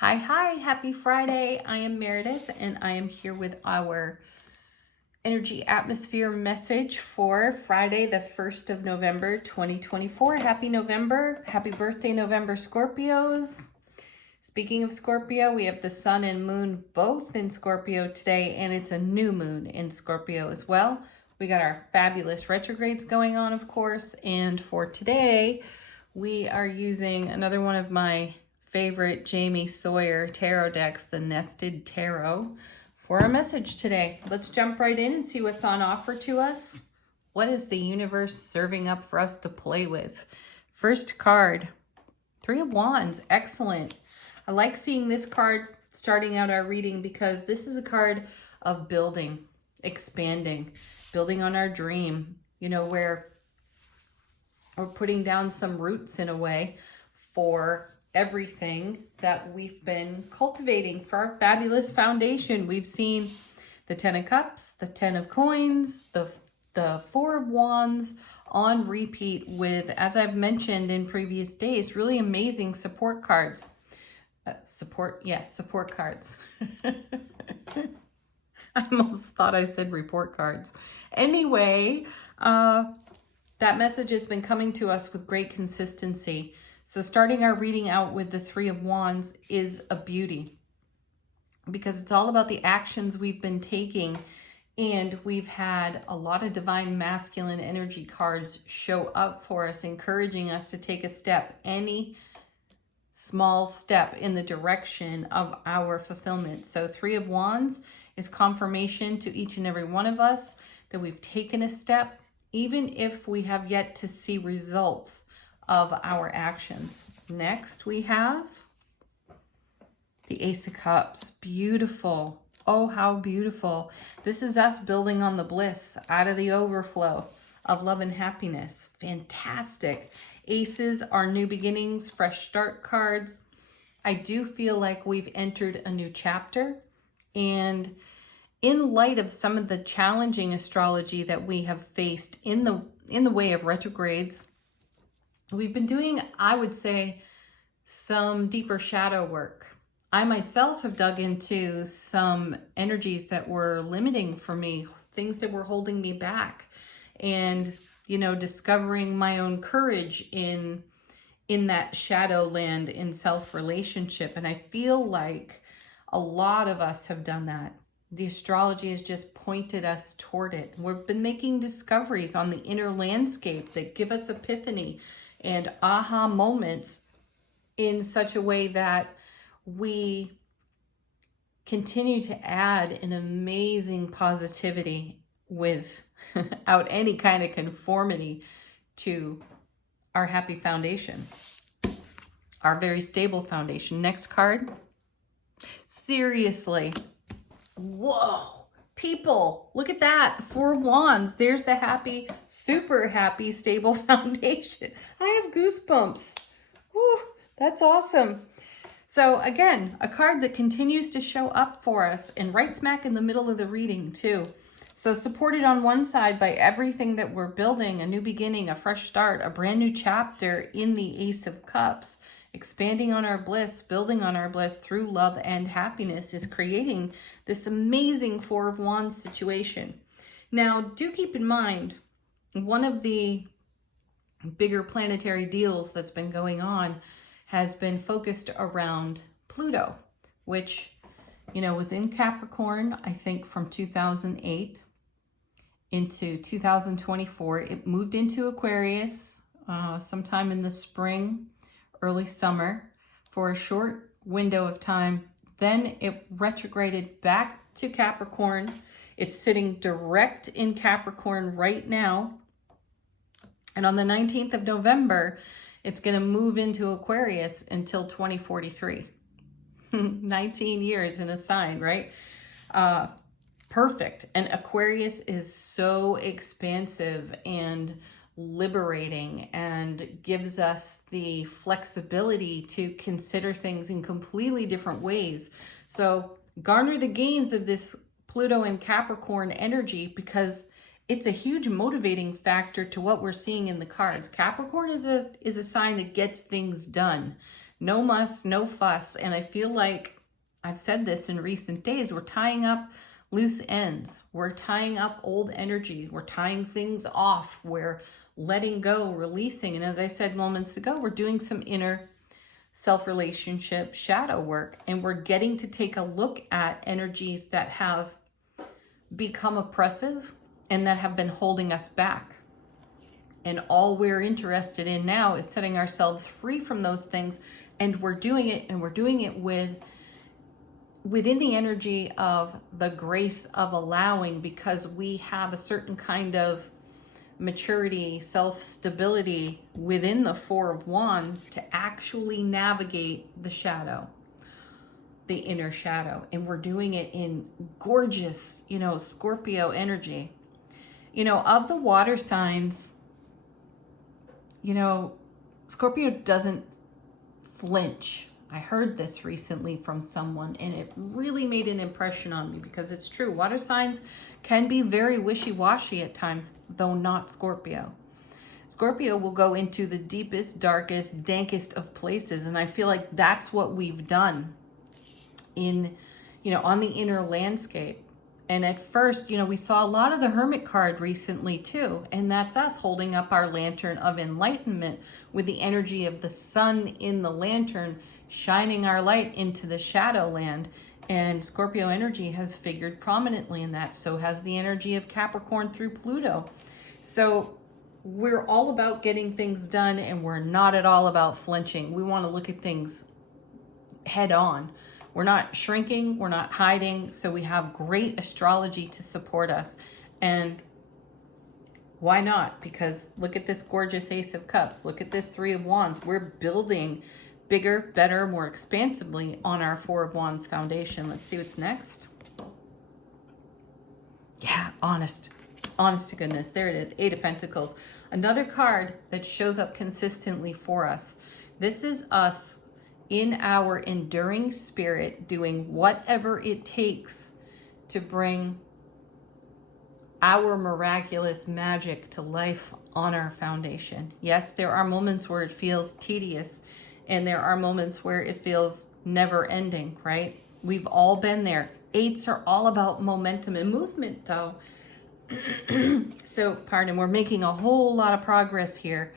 Hi, happy Friday. I am Meredith and I am here with our energy atmosphere message for Friday, the 1st of November, 2024. Happy November. Happy birthday, November Scorpios. Speaking of Scorpio, we have the sun and moon both in Scorpio today, and it's a new moon in Scorpio as well. We got our fabulous retrogrades going on, of course, and for today, we are using another one of my favorite Jamie Sawyer tarot decks, the Nested Tarot, for our message today. Let's jump right in and see what's on offer to us. What is the universe serving up for us to play with? First card, Three of Wands. Excellent. I like seeing this card starting out our reading because this is a card of building, expanding, building on our dream, where we're putting down some roots in a way for everything that we've been cultivating for our fabulous foundation. We've seen the 10 of Cups, the 10 of Coins, the 4 of Wands on repeat with, as I've mentioned in previous days, really amazing support cards. Support cards. I almost thought I said report cards. Anyway, that message has been coming to us with great consistency. So starting our reading out with the Three of Wands is a beauty because it's all about the actions we've been taking, and we've had a lot of divine masculine energy cards show up for us, encouraging us to take a step, any small step in the direction of our fulfillment. So Three of Wands is confirmation to each and every one of us that we've taken a step, even if we have yet to see results of our actions. Next, we have the Ace of Cups. Beautiful. Oh, how beautiful. This is us building on the bliss out of the overflow of love and happiness. Fantastic. Aces are new beginnings, fresh start cards. I do feel like we've entered a new chapter, and in light of some of the challenging astrology that we have faced in the way of retrogrades, we've been doing, I would say, some deeper shadow work. I myself have dug into some energies that were limiting for me, things that were holding me back, and discovering my own courage in that shadow land in self-relationship. And I feel like a lot of us have done that. The astrology has just pointed us toward it. We've been making discoveries on the inner landscape that give us epiphany and aha moments in such a way that we continue to add an amazing positivity without any kind of conformity to our happy foundation, our very stable foundation. Next card. Seriously. Whoa. People, look at that. The Four of Wands. There's the happy, super happy, stable foundation. I have goosebumps. Whew, that's awesome. So again, a card that continues to show up for us and right smack in the middle of the reading too. So supported on one side by everything that we're building, a new beginning, a fresh start, a brand new chapter in the Ace of Cups, expanding on our bliss, building on our bliss through love and happiness, is creating this amazing Four of Wands situation. Now, do keep in mind, one of the bigger planetary deals that's been going on has been focused around Pluto, which, was in Capricorn, I think from 2008 into 2024. It moved into Aquarius sometime in the spring, early summer, for a short window of time. Then it retrograded back to Capricorn. It's sitting direct in Capricorn right now. And on the 19th of November, it's going to move into Aquarius until 2043. 19 years in a sign, right? Perfect. And Aquarius is so expansive and liberating and gives us the flexibility to consider things in completely different ways. So garner the gains of this Pluto and Capricorn energy, because it's a huge motivating factor to what we're seeing in the cards. Capricorn is a sign that gets things done. No muss, no fuss. And I feel like I've said this in recent days, we're tying up loose ends. We're tying up old energy. We're tying things off. We're letting go, releasing. And as I said moments ago, we're doing some inner self-relationship shadow work. And we're getting to take a look at energies that have become oppressive and that have been holding us back. And all we're interested in now is setting ourselves free from those things. And we're doing it, and we're doing it within the energy of the grace of allowing, because we have a certain kind of maturity, self-stability within the Four of Wands to actually navigate the shadow, the inner shadow. And we're doing it in gorgeous, Scorpio energy. Of the water signs, Scorpio doesn't flinch. I heard this recently from someone, and it really made an impression on me, because it's true. Water signs can be very wishy-washy at times, though not Scorpio. Scorpio will go into the deepest, darkest, dankest of places, and I feel like that's what we've done on the inner landscape. And at first, we saw a lot of the Hermit card recently too. And that's us holding up our lantern of enlightenment with the energy of the sun in the lantern, shining our light into the shadow land. And Scorpio energy has figured prominently in that. So has the energy of Capricorn through Pluto. So we're all about getting things done, and we're not at all about flinching. We want to look at things head on. We're not shrinking, we're not hiding, so we have great astrology to support us. And why not? Because look at this gorgeous Ace of Cups. Look at this Three of Wands. We're building bigger, better, more expansively on our Four of Wands foundation. Let's see what's next. Yeah, honest to goodness. There it is, Eight of Pentacles. Another card that shows up consistently for us. This is us in our enduring spirit, doing whatever it takes to bring our miraculous magic to life on our foundation. Yes, there are moments where it feels tedious, and there are moments where it feels never ending, right? We've all been there. Eights are all about momentum and movement, though. So, we're making a whole lot of progress here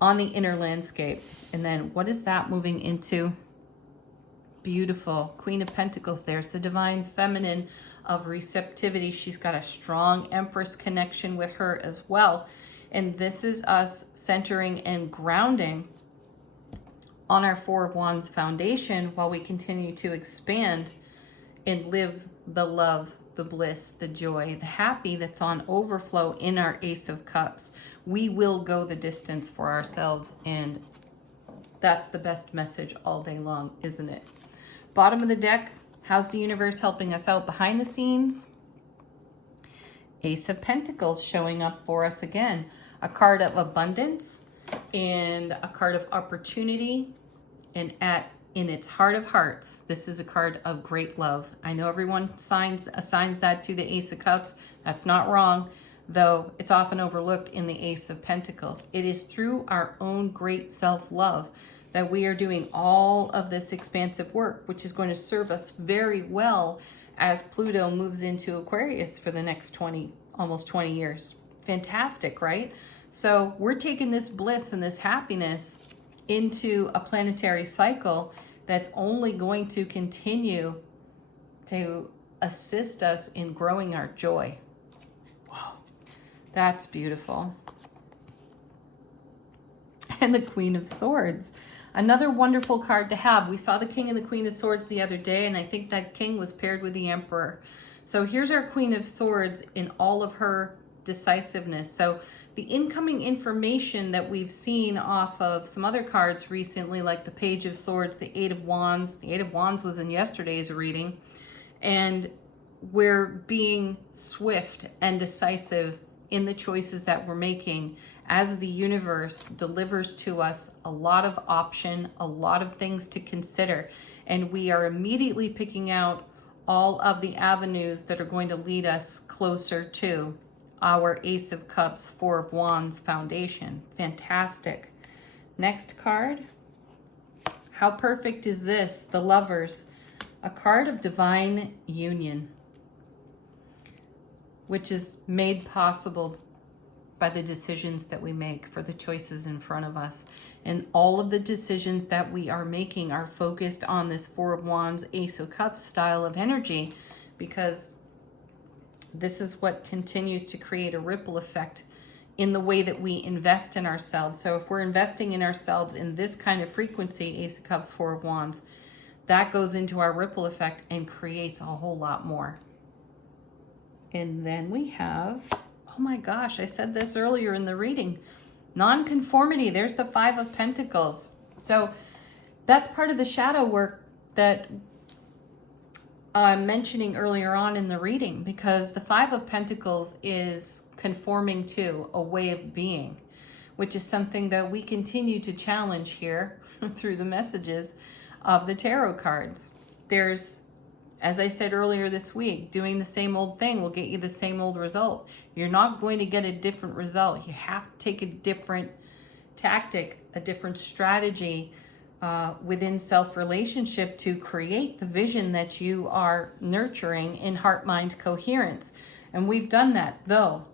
on the inner landscape. And then what is that moving into? Beautiful Queen of Pentacles. There's the divine feminine of receptivity. She's got a strong Empress connection with her as well. And this is us centering and grounding on our Four of Wands foundation while we continue to expand and live the love, the bliss, the joy, the happy that's on overflow in our Ace of Cups. We will go the distance for ourselves, and that's the best message all day long, isn't it? Bottom of the deck, how's the universe helping us out behind the scenes? Ace of Pentacles showing up for us again. A card of abundance and a card of opportunity, and in its heart of hearts, this is a card of great love. I know everyone assigns that to the Ace of Cups. That's not wrong, though it's often overlooked in the Ace of Pentacles. It is through our own great self-love that we are doing all of this expansive work, which is going to serve us very well as Pluto moves into Aquarius for the next almost 20 years. Fantastic, right? So we're taking this bliss and this happiness into a planetary cycle that's only going to continue to assist us in growing our joy. Wow, that's beautiful. And the Queen of Swords, another wonderful card to have. We saw the King and the Queen of Swords the other day, and I think that King was paired with the Emperor. So here's our Queen of Swords in all of her decisiveness. So the incoming information that we've seen off of some other cards recently, like the Page of Swords, the Eight of Wands. The Eight of Wands was in yesterday's reading. And we're being swift and decisive in the choices that we're making as the universe delivers to us a lot of option, a lot of things to consider. And we are immediately picking out all of the avenues that are going to lead us closer to our Ace of Cups, Four of Wands foundation. Fantastic. Next card. How perfect is this? The Lovers, a card of divine union, which is made possible by the decisions that we make, for the choices in front of us. And all of the decisions that we are making are focused on this Four of Wands, Ace of Cups style of energy, because this is what continues to create a ripple effect in the way that we invest in ourselves. So if we're investing in ourselves in this kind of frequency, Ace of Cups, Four of Wands, that goes into our ripple effect and creates a whole lot more. And then we have, oh my gosh, I said this earlier in the reading, non-conformity. There's the Five of Pentacles. So that's part of the shadow work that I'm mentioning earlier on in the reading, because the Five of Pentacles is conforming to a way of being, which is something that we continue to challenge here through the messages of the tarot cards. There's, as I said earlier this week, doing the same old thing will get you the same old result. You're not going to get a different result. You have to take a different tactic, a different strategy within self-relationship to create the vision that you are nurturing in heart-mind coherence. And we've done that, though.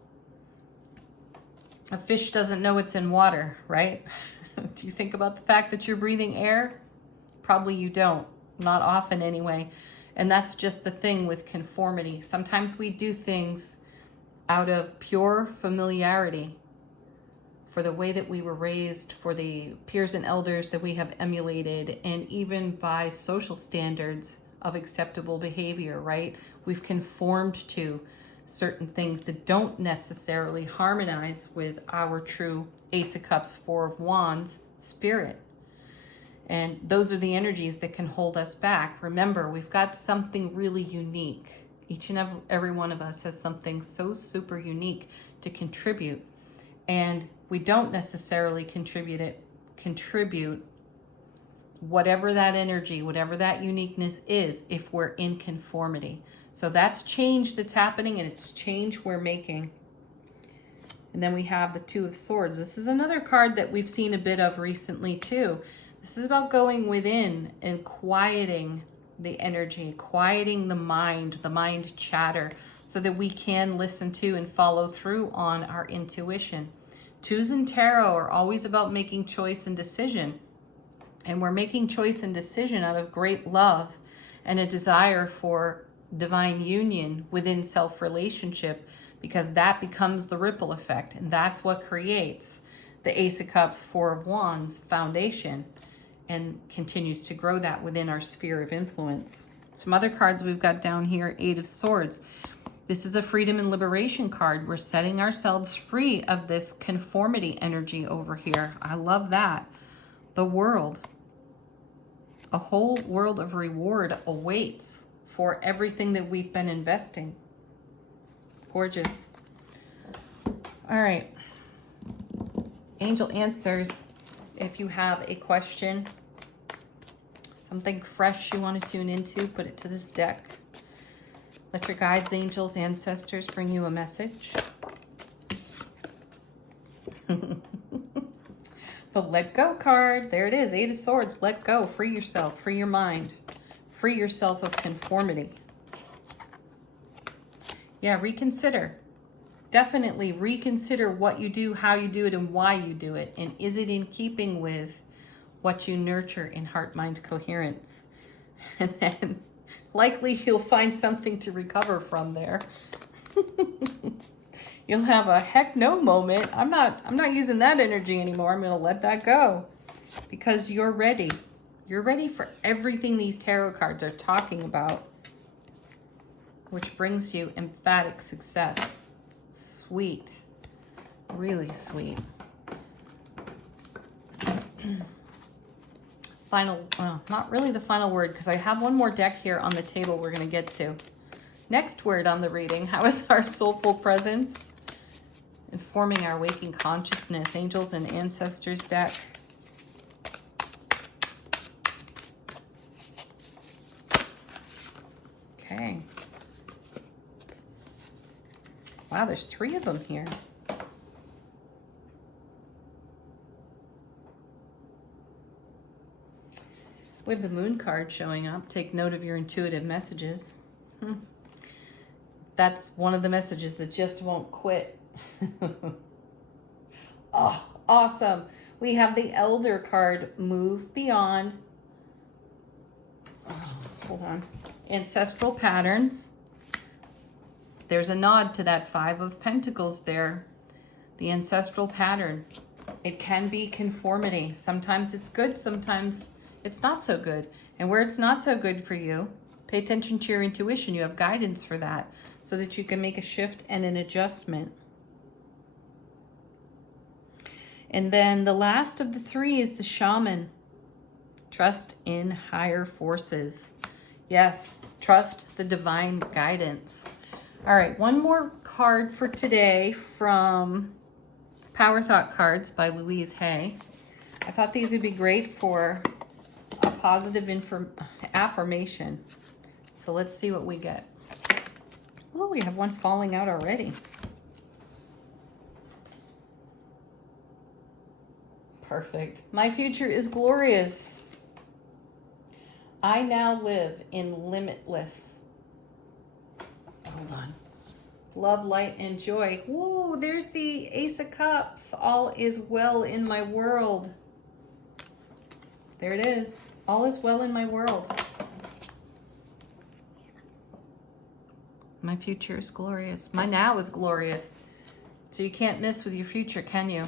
A fish doesn't know it's in water, right? Do you think about the fact that you're breathing air? Probably you don't. Not often anyway. And that's just the thing with conformity. Sometimes we do things out of pure familiarity, for the way that we were raised, for the peers and elders that we have emulated, and even by social standards of acceptable behavior, right? We've conformed to certain things that don't necessarily harmonize with our true Ace of Cups, Four of Wands spirit. And those are the energies that can hold us back. Remember, we've got something really unique. Each and every one of us has something so super unique to contribute. And we don't necessarily contribute whatever that energy, whatever that uniqueness is, if we're in conformity. So that's change that's happening, and it's change we're making. And then we have the Two of Swords. This is another card that we've seen a bit of recently too. This is about going within and quieting the energy, quieting the mind chatter, so that we can listen to and follow through on our intuition. Twos in tarot are always about making choice and decision. And we're making choice and decision out of great love and a desire for divine union within self-relationship, because that becomes the ripple effect. And that's what creates the Ace of Cups, Four of Wands foundation, and continues to grow that within our sphere of influence. Some other cards we've got down here, Eight of Swords. This is a freedom and liberation card. We're setting ourselves free of this conformity energy over here. I love that. The World. A whole world of reward awaits for everything that we've been investing. Gorgeous. All right. Angel answers. If you have a question, something fresh you want to tune into, put it to this deck. Let your guides, angels, ancestors bring you a message. The Let Go card. There it is. Eight of Swords. Let go. Free yourself. Free your mind. Free yourself of conformity. Yeah, reconsider. Definitely reconsider what you do, how you do it, and why you do it. And is it in keeping with what you nurture in heart-mind coherence? And then likely you'll find something to recover from there. You'll have a heck no moment. I'm not using that energy anymore. I'm going to let that go, because you're ready. You're ready for everything these tarot cards are talking about, which brings you emphatic success. Sweet. Really sweet. Final, well, not really the final word, because I have one more deck here on the table we're going to get to. Next word on the reading. How is our soulful presence informing our waking consciousness? Angels and ancestors deck. Okay. Wow, there's 3 of them here. We have the moon card showing up. Take note of your intuitive messages. That's one of the messages that just won't quit. Oh, awesome. We have the Elder card, move beyond. Oh, hold on. Ancestral patterns. There's a nod to that 5 of Pentacles there. The ancestral pattern. It can be conformity. Sometimes it's good, sometimes it's not so good. And where it's not so good for you, pay attention to your intuition. You have guidance for that so that you can make a shift and an adjustment. And then the last of the 3 is the Shaman. Trust in higher forces. Yes, trust the divine guidance. All right, one more card for today from Power Thought Cards by Louise Hay. I thought these would be great for a positive affirmation. So let's see what we get. Oh, we have one falling out already. Perfect. My future is glorious. I now live in limitless. Hold on. Love, light, and joy. Whoa, there's the Ace of Cups. All is well in my world. There it is. All is well in my world. My future is glorious. My now is glorious. So you can't miss with your future, can you?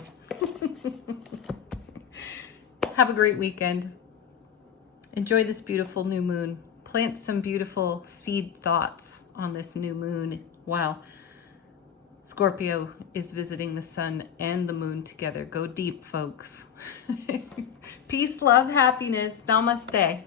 Have a great weekend. Enjoy this beautiful new moon. Plant some beautiful seed thoughts on this new moon while Scorpio is visiting the sun and the moon together. Go deep, folks. Peace, love, happiness. Namaste.